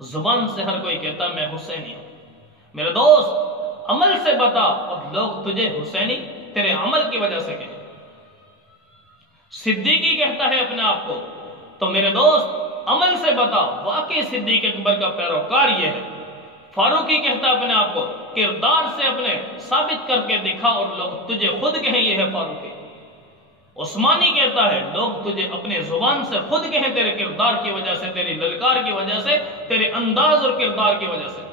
जुबान से हर कोई कहता मैं हुसैनी हूं, मेरे दोस्त अमल से बता और लोग तुझे हुसैनी तेरे अमल की वजह से कहें। सिद्दीकी कहता है अपने आप को, तो मेरे दोस्त अमल से बता वाकई सिद्दीक अकबर का पैरोकार ये है। फारूकी कहता है अपने आप को, किरदार से अपने साबित करके दिखा और लोग तुझे खुद कहें ये है फारूकी। उस्मानी कहता है लोग तुझे अपने जुबान से खुद कहें तेरे किरदार की वजह से, तेरी ललकार की वजह से, तेरे अंदाज और किरदार की वजह से।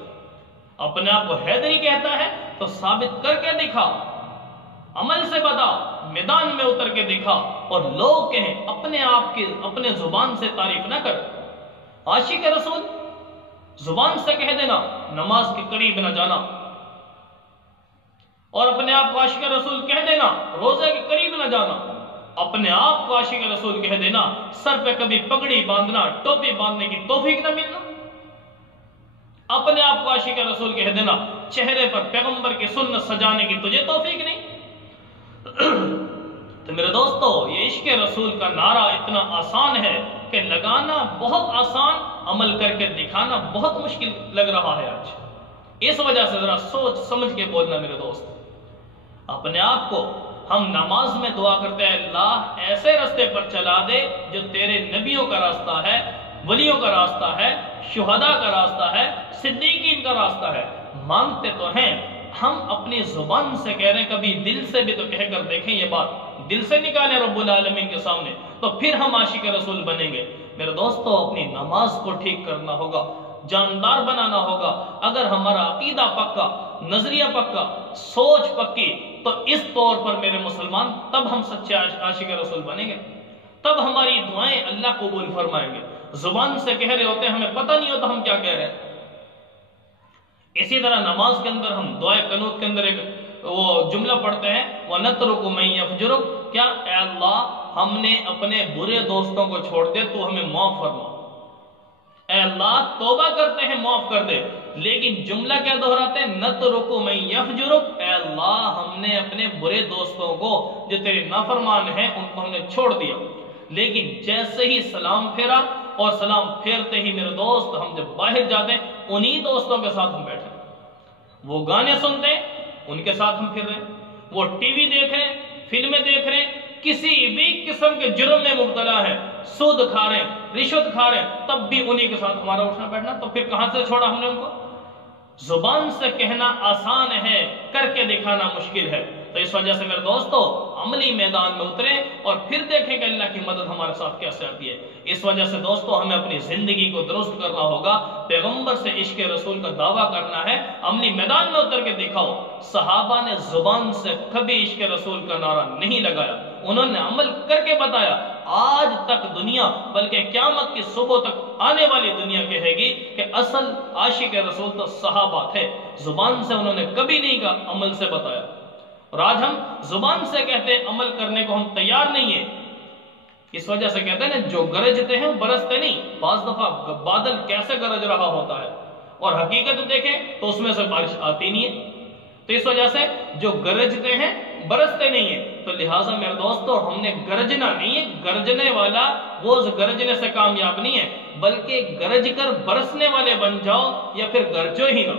अपने आप को हैदरी कहता है तो साबित करके दिखा, अमल से बता, मैदान में उतर के दिखा और लोग कहें, अपने आप की अपने जुबान से तारीफ ना कर। आशिक रसूल जुबान से कह देना नमाज के करीब न जाना, और अपने आप को आशिक रसूल कह देना रोजे के करीब न जाना। अपने आप को आशिक रसूल कह देना सर पे कभी पगड़ी बांधना, टोपी बांधने की तौफीक न मिलना। अपने आप को आशिक रसूल कह देना चेहरे पर पैगंबर की सुन्नत सजाने की तुझे तौफीक नहीं। तो मेरे दोस्तों, ये इश्क रसूल का नारा इतना आसान है कि लगाना बहुत आसान, अमल करके दिखाना बहुत मुश्किल लग रहा है आज। इस वजह से जरा सोच समझ के बोलना मेरे दोस्त। अपने आप को हम नमाज में दुआ करते हैं, अल्लाह ऐसे रास्ते पर चला दे जो तेरे नबियों का रास्ता है, वलियों का रास्ता है, शुहदा का रास्ता है, सिद्दीकीन का रास्ता है। मांगते तो हैं, हम अपनी जुबान से कह रहे हैं, कभी दिल से भी तो कहकर देखें ये बात, दिल से निकालें रब्बुल आलमीन के सामने, तो फिर हम आशिक रसूल बनेंगे। मेरे दोस्तों, अपनी नमाज को ठीक करना होगा, जानदार बनाना होगा। अगर हमारा अकीदा पक्का, नजरिया पक्का, सोच पक्की, तो इस तौर पर मेरे मुसलमान तब हम सच्चे आशिक रसूल बनेंगे, तब हमारी दुआएं अल्लाह कबूल फरमाएंगे। जुबान से कह रहे होते हैं, हमें पता नहीं होता हम क्या कह रहे हैं। इसी तरह नमाज के अंदर हम दुआ कनूत के अंदर एक वो जुमला पढ़ते हैं, व नतरुकु मन यफजुरुक, क्या ए अल्लाह हमने अपने बुरे दोस्तों को छोड़ दे, तू हमें माफ फरमा। ए अल्लाह तौबा करते हैं, माफ कर दे, लेकिन जुमला क्या दोहराते हैं, नतरुकु मन यफजुरुक, ए अल्लाह हमने अपने बुरे दोस्तों को जो तेरे नाफरमान हैं उनको हमने छोड़ दिया। लेकिन जैसे ही सलाम फेरा और सलाम फेरते ही मेरे दोस्त हम जब बाहर जाते हैं उन्हीं दोस्तों के साथ हम बैठे, वो गाने सुनते हैं उनके साथ हम फिर रहे हैं, वो टीवी देख रहे हैं, फिल्में देख रहे हैं, किसी भी किस्म के जुर्म में मुब्तला है, सूद खा रहे हैं, रिश्वत खा रहे हैं, तब भी उन्हीं के साथ हमारा उठना बैठना। तो फिर कहां से छोड़ा हमने उनको? जुबान से कहना आसान है, करके दिखाना मुश्किल है। तो इस वजह से मेरे दोस्तों, अमली मैदान में उतरे और फिर देखें कि अल्लाह की मदद हमारे साथ कैसे आती है। इस वजह से दोस्तों, हमें अपनी जिंदगी को दुरुस्त करना होगा, पैगंबर से इश्क रसूल का दावा करना है, अमली मैदान में उतर के दिखाओ। सहाबा ने जुबान से कभी इश्क रसूल का नारा नहीं लगाया, उन्होंने अमल करके बताया। आज तक दुनिया, बल्कि क़यामत की सुबह तक आने वाली दुनिया कहेगी कि असल आशिक रसूल तो सहाबा थे। जुबान से उन्होंने कभी नहीं कहा, अमल से बताया। और आज हम जुबान से कहते हैं, अमल करने को हम तैयार नहीं है। इस वजह से कहते हैं ना, जो गरजते हैं बरसते नहीं। पांच दफा बादल कैसे गरज रहा होता है और हकीकत देखें तो उसमें से बारिश आती नहीं है। तो इस वजह से जो गरजते हैं बरसते नहीं है। तो लिहाजा मेरे दोस्तों, हमने गरजना नहीं है, गरजने वाला वो गरजने से कामयाब नहीं है, बल्कि गरज कर बरसने वाले बन जाओ, या फिर गरजो ही ना।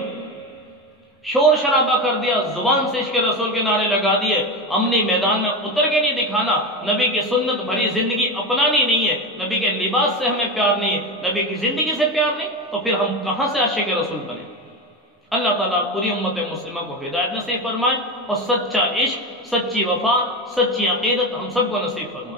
शोर शराबा कर दिया, जुबान से इश्क रसूल के नारे लगा दिए, अमली मैदान में उतर के नहीं दिखाना, नबी की सुन्नत भरी जिंदगी अपनानी नहीं है, नबी के लिबास से हमें प्यार नहीं है, नबी की जिंदगी से प्यार नहीं, तो फिर हम कहां से आशिक रसूल बने? अल्लाह ताला पूरी उम्मत मुस्लिमा को हिदायत नसीब फरमाए और सच्चा इश्क, सच्ची वफा, सच्ची अकीदत हम सबको नसीब फरमाए।